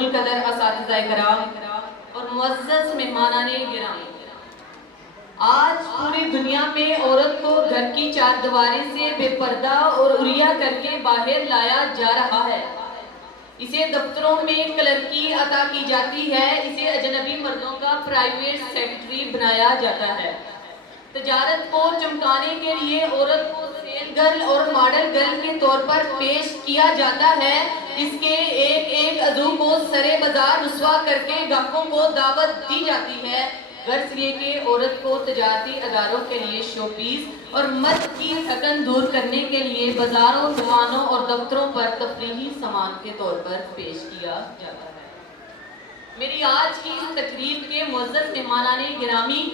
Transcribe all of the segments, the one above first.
القدر اساتذہ کرام اور معزز مہمانان گرامی، آج پوری دنیا میں عورت کو گھر کی چار دیواری سے بے پردہ اور عریہ کر کے باہر لایا جا رہا ہے۔ اسے دفتروں میں کلرکی عطا کی جاتی ہے، اسے اجنبی مردوں کا پرائیویٹ سیکرٹری بنایا جاتا ہے۔ تجارت کو چمکانے کے لیے عورت کو سیل گرل اور ماڈل گرل کے طور پر پیش کیا جاتا ہے۔ اس کے ایک ایک عضو کو سرے بازار رسوا کر کے گاہکوں کو دعوت دی جاتی ہے، غرض یہ کہ عورت کو تجارتی اداروں کے لیے شو پیس اور مرد کی تھکن دور کرنے کے لیے بازاروں، دکانوں اور دفتروں پر تفریحی سامان کے طور پر پیش کیا جاتا ہے۔ میری آج کی اس تقریب کے معزز مہمانان گرامی،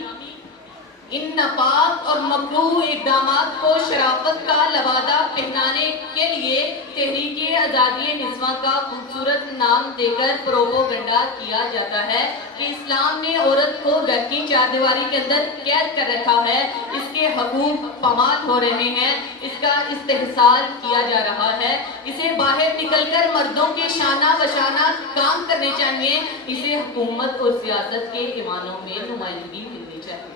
ان ناپاک اور مکروہ اقدامات کو شرافت کا لبادہ پہنانے کے لیے تحریک آزادی نسواں کا خوبصورت نام دے کر پروپیگنڈا کیا جاتا ہے کہ اسلام نے عورت کو گھر کی چار دیواری کے اندر قید کر رکھا ہے، اس کے حقوق پامال ہو رہے ہیں، اس کا استحصال کیا جا رہا ہے، اسے باہر نکل کر مردوں کے شانہ بشانہ کام کرنے چاہیے، اسے حکومت اور سیاست کے ایوانوں میں نمائندگی ملنی چاہیے۔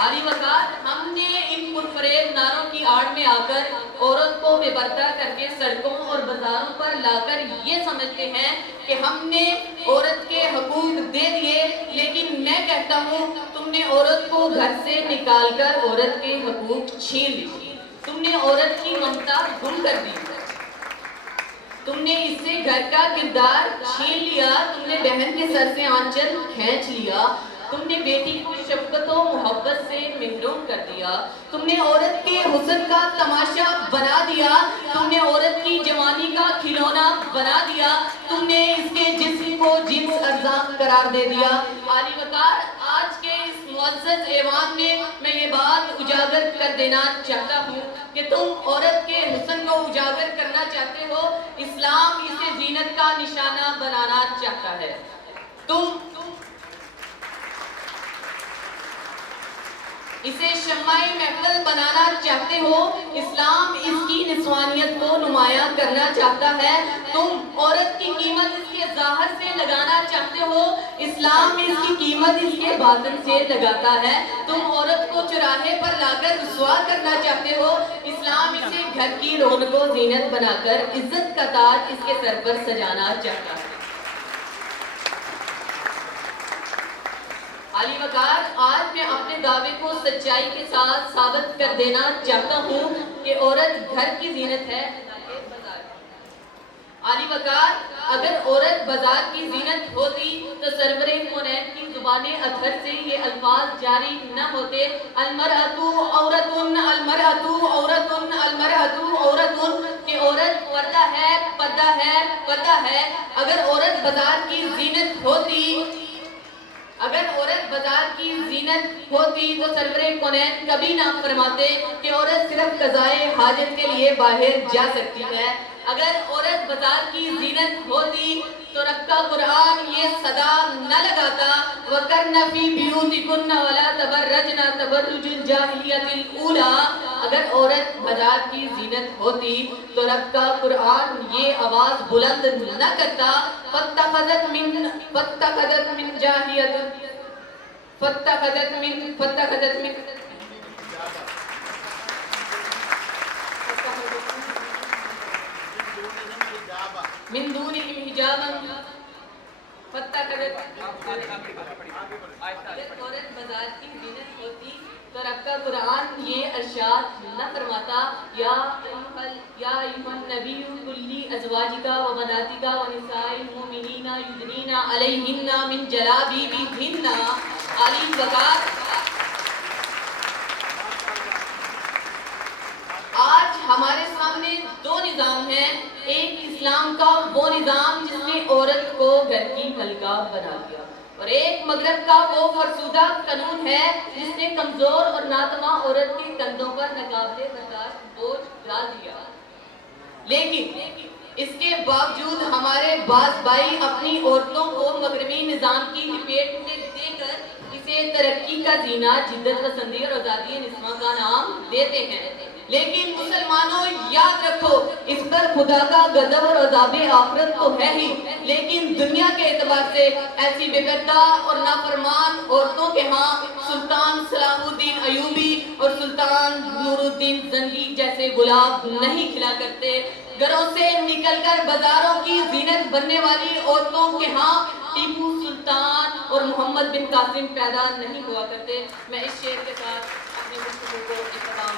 عالی وقار، ہم نے ان پرفریب نعروں کی آڑ میں آ کر عورت کو بے پردہ کر کے سڑکوں اور بازاروں پر لا کر یہ سمجھتے ہیں کہ ہم نے عورت کے حقوق دے دیے، لیکن میں کہتا ہوں تم نے عورت کو گھر سے نکال کر عورت کے حقوق چھین لیے، تم نے عورت کی ممتا گم کر دی، تم نے اس سے گھر کا کردار چھین لیا، تم نے بہن کے سر سے آنچل کھینچ لیا، تم نے بیٹی کو شفقت و محبت سے محروم کر دیا، تم نے عورت کے حسن کا تماشا بنا دیا، تم نے عورت کی جوانی کا کھلونا بنا دیا، تم نے اس کے جسم کو جنس ارزاں قرار دے دیا۔ عالی وقار، آج کے اس معزز ایوان میں یہ بات اجاگر کر دینا چاہتا ہوں کہ تم عورت کے حسن کو اجاگر کرنا چاہتے ہو، اسلام اسے زینت کا نشانہ بنانا چاہتا ہے۔ تم اسے شمع محفل بنانا چاہتے ہو، اسلام اس کی نسوانیت کو نمایاں کرنا چاہتا ہے۔ تم عورت کی قیمت اس کے ظاہر سے لگانا چاہتے ہو، اسلام اس کی قیمت اس کے باطن سے لگاتا ہے۔ تم عورت کو چوراہے پر لا کر رسوا کرنا چاہتے ہو، اسلام اسے گھر کی رونق و زینت بنا کر عزت کا تاج اس کے سر پر سجانا چاہتا ہے۔ عالی وقار، آج میں اپنے دعوے کو سچائی کے ساتھ ثابت کر دینا چاہتا ہوں کہ عورت گھر کی زینت ہے۔ عالی وقار، اگر عورت بازار کی زینت ہوتی تو سرور کونین کی زبان اطہر سے یہ الفاظ جاری نہ ہوتے، المرأۃ عورۃ، المرأۃ عورۃ، المرأۃ عورۃ، کہ عورت پردہ ہے، پردہ ہے، پردہ ہے۔ اگر عورت بازار کی زینت ہوتی، اگر عورت بازار کی زینت ہوتی تو سرور کونین کبھی نہ فرماتے کہ عورت صرف قضائے حاجت کے لیے باہر جا سکتی ہے۔ اگر عورت بازار کی زینت ہوتی تو رب کا قرآن یہ صدا نہ لگاتا، وَقَرْنَ فِي بِيُوتِكُنَّ وَلَا تَبَرَّجْنَ تَبَرُّجَ الْجَاهِلِيَّةِ الْأُولَىٰ۔ اگر عورت بازار کی زینت ہوتی تو رب کا قرآن یہ آواز بلند نہ کرتا، فَاتَّخَذَتْ مِنْ جَاهِلِيَّةٍ من دونهم حجابا فاتخذت۔ اگر عورت بازار کی زینت ہوتی تو رب کا قرآن یہ ارشاد نہ فرماتا، یا ایھا النبی قل لازواجک وبناتک ونساء المؤمنین یدنین علیہن من جلابیبہن۔ عالی وقار، آج ہمارے سامنے دو نظام ہیں، ایک اسلام کا وہ نظام جس نے عورت کو گھر کی ملکہ بنا دیا، اور ایک مغرب کا وہ فرسودہ قانون ہے جس نے کمزور اور ناتواں عورت کے کندھوں پر ناقابل برداشت بوجھ ڈال دیا۔ لیکن اس کے باوجود ہمارے بعض بھائی اپنی عورتوں کو مغربی نظام کی لپیٹ میں دے کر اسے ترقی کا زینہ، جدت پسندی اور آزادی نسواں کا نام دیتے ہیں۔ لیکن مسلمانوں یاد رکھو اس پر خدا کا غضب اور عذاب آخرت تو ہے ہی، لیکن دنیا کے اعتبار سے ایسی بے پردہ اور نافرمان عورتوں کے ہاں سلطان صلاح الدین ایوبی اور سلطان نور الدین زنگی جیسے گلاب نہیں کھلا کرتے۔ گھروں سے نکل کر بازاروں کی زینت بننے والی عورتوں کے ہاں ٹیپو سلطان اور محمد بن قاسم پیدا نہیں ہوا کرتے۔ میں اس شعر کے ساتھ اپنی گفتگو کو اختتام